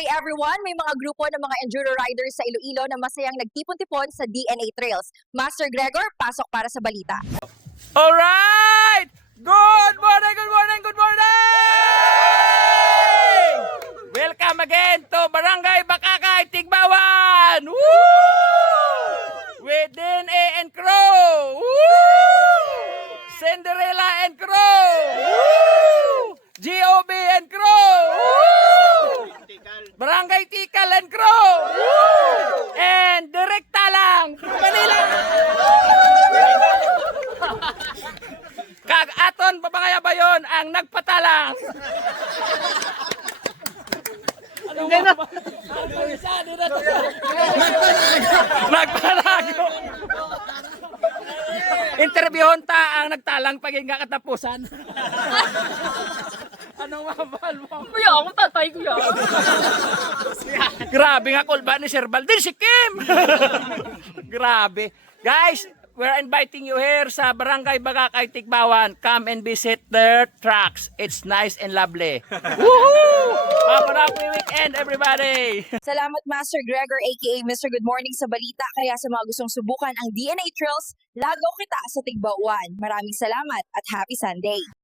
Sunday everyone! May mga grupo ng mga enduro riders sa Iloilo na masayang nagtipon-tipon sa DNA Trails. Master Gregor, pasok para sa balita. Alright! Good morning, good morning, good morning! Welcome again to Barangay Bakakay, Tigbawan! Woo! With DNA and Crow! Woo! Cinderella and Crow! Woo! GOB and Crow! Woo! Barangay Tikal and Crow! Woo! And direkta lang! Manila! Kag-aton babangaya ba yun ang nagpatalang? Ano mo ba? Nagpalago! Interviewon ta ang nagtalang paging katapusan. Anong mabal mo? Kuya, ako tatay kuya. Grabe nga kulba ni Sir Baldin si Kim. Grabe. Guys, we're inviting you here sa Barangay Bagakay, Tigbawan. Come and visit their tracks. It's nice and lovely. Woohoo! Have a happy weekend, everybody! Salamat Master Gregor aka Mr. Good Morning sa balita. Kaya sa mga gustong subukan ang DNA Trails, lagaw kita sa Tigbawan. Maraming salamat at happy Sunday!